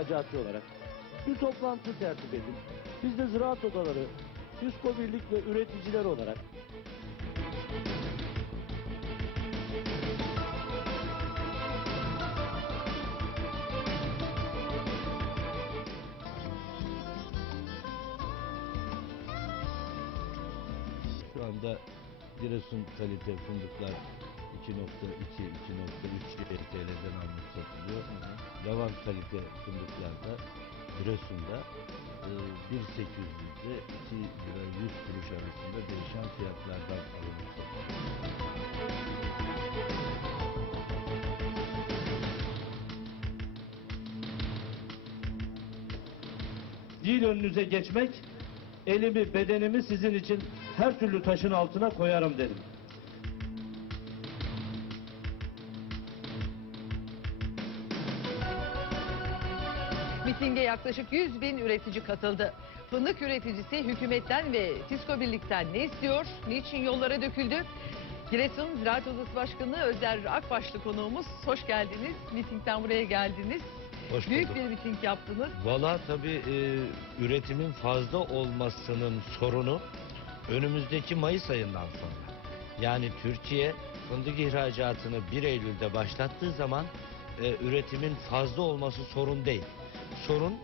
ihracatçı olarak bir toplantı tertip edin. Biz de ziraat odaları, Fisko Birlik ve üreticiler olarak Şu anda Giresun kalite fındıklar 2.2, 2.3 TL'den alınıp satılıyor. Lavan kalite fındıklar da Giresun'da e, 1.800 ile 2 lira 100 kuruş arasında değişen fiyatlardan alınıp satılıyor. değil önünüze geçmek, elimi bedenimi sizin için her türlü taşın altına koyarım dedim. Mitinge yaklaşık 100 bin üretici katıldı. Fındık üreticisi hükümetten ve Fisko Birlik'ten ne istiyor, niçin yollara döküldü? Giresun Ziraat Odası Başkanı Özer Akbaşlı konuğumuz. Hoş geldiniz. Mitingden buraya geldiniz. Hoş Büyük bulduk. bir miting yaptınız. Valla tabii e, üretimin fazla olmasının sorunu önümüzdeki Mayıs ayından sonra. Yani Türkiye fındık ihracatını 1 Eylül'de başlattığı zaman e, üretimin fazla olması sorun değil. Sorun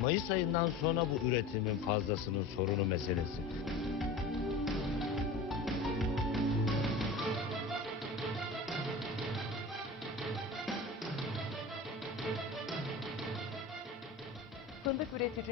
Mayıs ayından sonra bu üretimin fazlasının sorunu meselesi.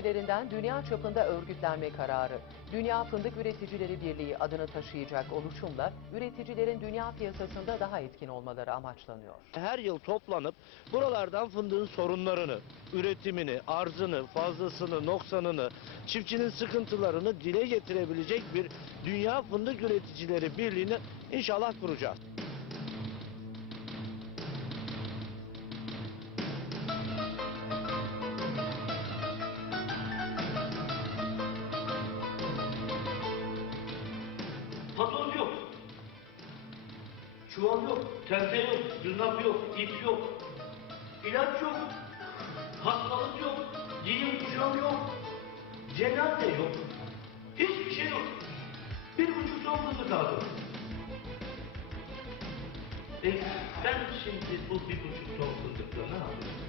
Üreticilerinden dünya çapında örgütlenme kararı. Dünya Fındık Üreticileri Birliği adını taşıyacak oluşumla üreticilerin dünya piyasasında daha etkin olmaları amaçlanıyor. Her yıl toplanıp buralardan fındığın sorunlarını, üretimini, arzını, fazlasını, noksanını, çiftçinin sıkıntılarını dile getirebilecek bir Dünya Fındık Üreticileri Birliği'ni inşallah kuracağız. Çuval yok, tente yok, zırnap yok, ip yok. ilaç yok. Hastalık yok. Giyim kuşam yok. Cenaze yok. Hiçbir şey yok. Bir buçuk ton fındık aldım. E, ben şimdi bu bir buçuk fındıkla ne yapayım?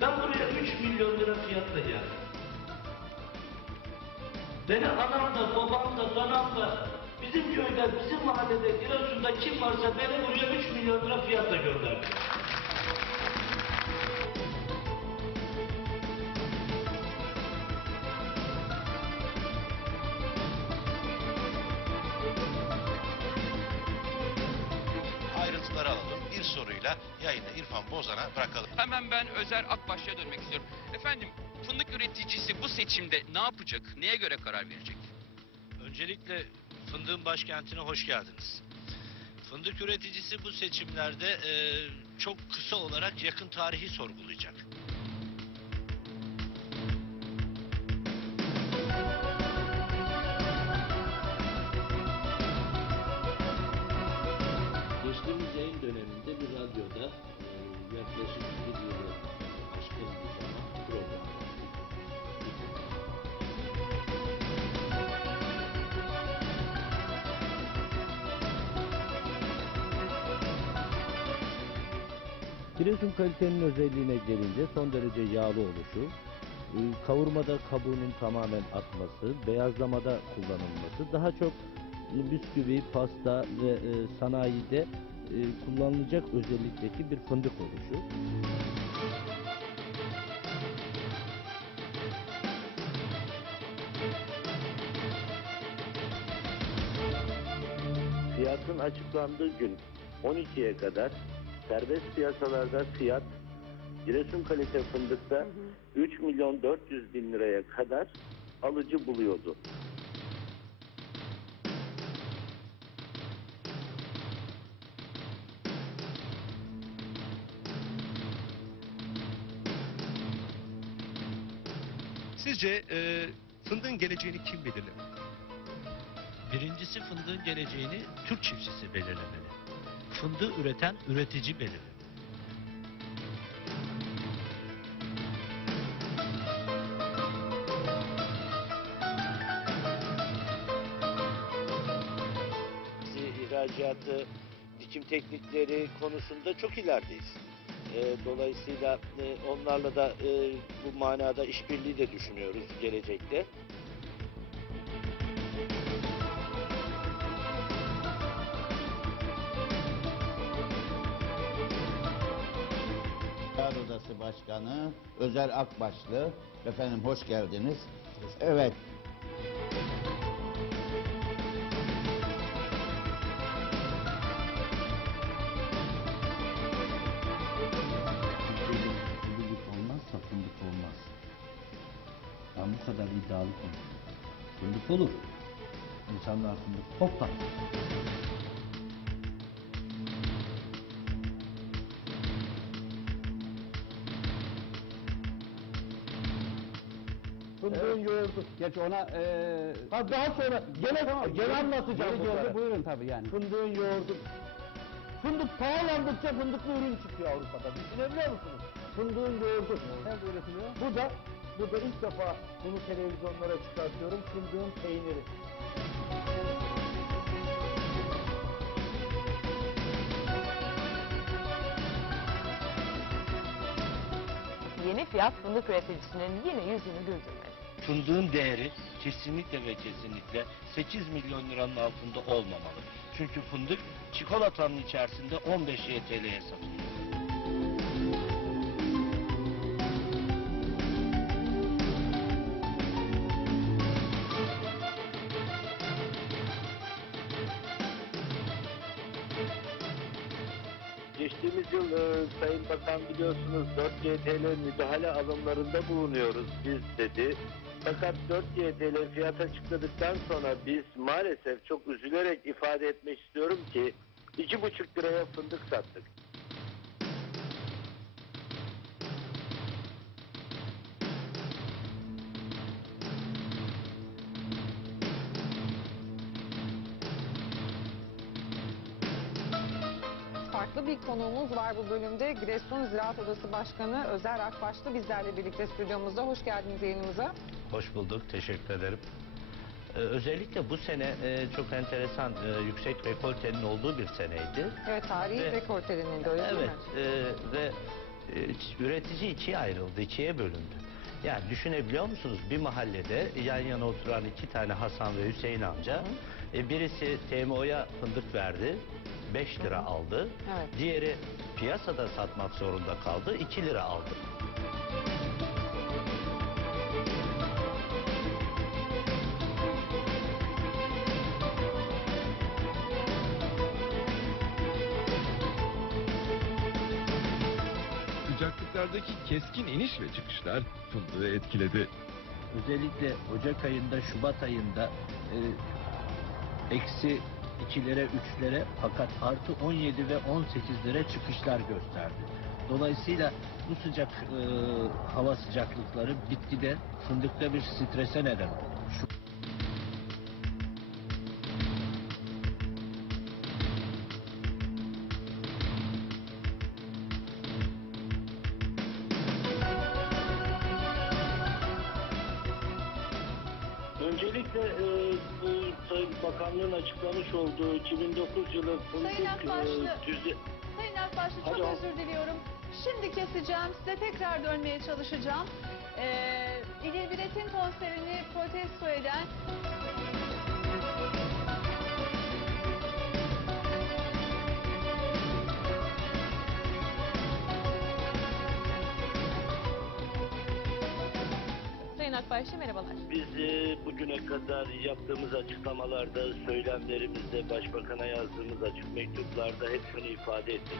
Ben buraya 3 milyon lira fiyatla geldim. Beni anam da babam da danam da bizim köyde, bizim mahallede, Giresun'da kim varsa beni buraya 3 milyon lira fiyatla gönderdi. ayrıntıları alalım. Bir soruyla yayını İrfan Bozan'a bırakalım. Hemen ben Özer Akbaş'a dönmek istiyorum. Efendim fındık üreticisi bu seçimde ne yapacak? Neye göre karar verecek? Öncelikle fındığın başkentine hoş geldiniz. Fındık üreticisi bu seçimlerde e, çok kısa olarak yakın tarihi sorgulayacak. Geçtiğimiz yayın döneminde bir radyoda e, yaklaşık Giresun kalitenin özelliğine gelince son derece yağlı oluşu, e, kavurmada kabuğunun tamamen atması, beyazlamada kullanılması, daha çok bisküvi, pasta ve e, sanayide e, kullanılacak özellikteki bir fındık oluşu. Fiyatın açıklandığı gün 12'ye kadar serbest piyasalarda fiyat Giresun kalite fındıkta 3 milyon 400 bin liraya kadar alıcı buluyordu. Sizce e, fındığın geleceğini kim belirlemeli? Birincisi fındığın geleceğini Türk çiftçisi belirlemeli fındık üreten üretici belirledi. ihracatı, dikim teknikleri konusunda çok ilerideyiz. E, dolayısıyla e, onlarla da e, bu manada işbirliği de düşünüyoruz gelecekte. Kar Odası Başkanı Özer Akbaşlı. Efendim hoş geldiniz. Evet. Fındık olmazsa fındık olmaz. Ben bu kadar iddialı konuşuyorum. Fındık olur. İnsanlar fındık toplar. Fındığın yoğurdu. Geç ona eee... Ha daha sonra gene tamam, gene anlatacağım bunları. Buyurun tabii yani. Fındığın yoğurdu. Fındık pahalandıkça fındıklı ürün çıkıyor Avrupa'da. Düşünebiliyor musunuz? Fındığın yoğurdu. Nerede üretiliyor? Bu da, bu da ilk defa bunu televizyonlara çıkartıyorum. Fındığın peyniri. Yeni fiyat fındık üreticisinin yine yüzünü güldürmedi. Fındığın değeri kesinlikle ve kesinlikle 8 milyon liranın altında olmamalı. Çünkü fındık çikolatanın içerisinde 15 YTL'ye satılıyor. Geçtiğimiz yıl e, Sayın Bakan biliyorsunuz 4 YTL müdahale alımlarında bulunuyoruz biz dedi. Fakat 4 YTL fiyat açıkladıktan sonra biz maalesef çok üzülerek ifade etmek istiyorum ki 2,5 liraya fındık sattık. Farklı bir konuğumuz var bu bölümde. Giresun Ziraat Odası Başkanı Özer Akbaşlı bizlerle birlikte stüdyomuzda. Hoş geldiniz yayınımıza. Hoş bulduk, teşekkür ederim. Ee, özellikle bu sene e, çok enteresan e, yüksek rekoltenin olduğu bir seneydi. Evet tarihi Ve- rekorterinin de öyle değil Evet mi? e, ve e, üretici ikiye ayrıldı, ikiye bölündü. Yani düşünebiliyor musunuz? Bir mahallede yan yana oturan iki tane Hasan ve Hüseyin amca. e, birisi TMO'ya fındık verdi, 5 lira aldı. Evet. Diğeri piyasada satmak zorunda kaldı, 2 lira aldı. Sıcaklıklardaki keskin iniş ve çıkışlar fındığı etkiledi. Özellikle Ocak ayında, Şubat ayında e, eksi 2'lere, 3'lere fakat artı 17 ve 18'lere çıkışlar gösterdi. Dolayısıyla bu sıcak e, hava sıcaklıkları bitkide fındıkta bir strese neden oldu. Şu Öncelikle e, bu Sayın Bakanlığın açıklamış olduğu 2009 yılı fındık Sayın Akbaşlı. e, düze- Sayın Akbaşlı çok Alo. özür diliyorum. Şimdi keseceğim. Size tekrar dönmeye çalışacağım. Ee, İdil Bilet'in konserini protesto eden Akbaşlı merhabalar. Biz e, bugüne kadar yaptığımız açıklamalarda, söylemlerimizde, Başbakan'a yazdığımız açık mektuplarda hep şunu ifade ettik.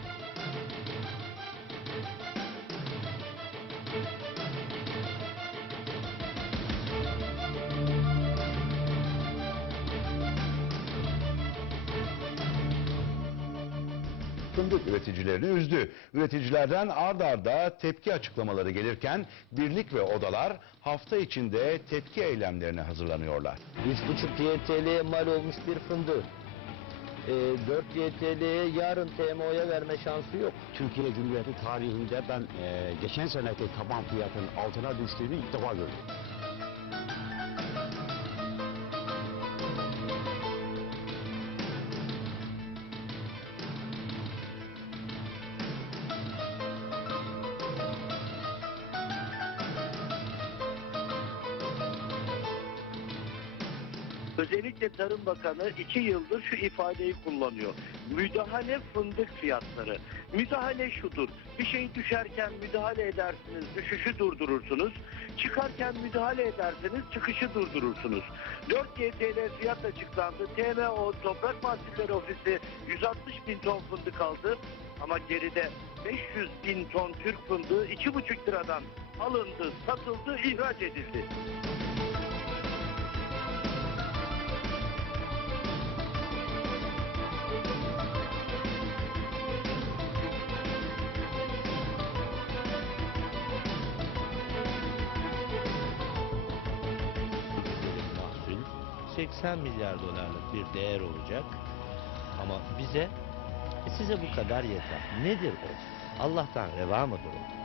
Fındık üreticilerini üzdü. Üreticilerden ard arda tepki açıklamaları gelirken birlik ve odalar hafta içinde tepki eylemlerine hazırlanıyorlar. 3,5 YTL'ye mal olmuş bir fındığı. E, 4 YTL'ye yarın TMO'ya verme şansı yok. Türkiye Cumhuriyeti tarihinde ben e, geçen seneki taban fiyatın altına düştüğünü ilk defa gördüm. Özellikle Tarım Bakanı iki yıldır şu ifadeyi kullanıyor. Müdahale fındık fiyatları. Müdahale şudur. Bir şey düşerken müdahale edersiniz, düşüşü durdurursunuz. Çıkarken müdahale ederseniz çıkışı durdurursunuz. 4 GTL fiyat açıklandı. TMO Toprak Mahsulleri Ofisi 160 bin ton fındık aldı. Ama geride 500 bin ton Türk fındığı 2,5 liradan alındı, satıldı, ihraç edildi. 80 milyar dolarlık bir değer olacak. Ama bize "E size bu kadar yeter. Nedir o? Allah'tan reva mıdır o?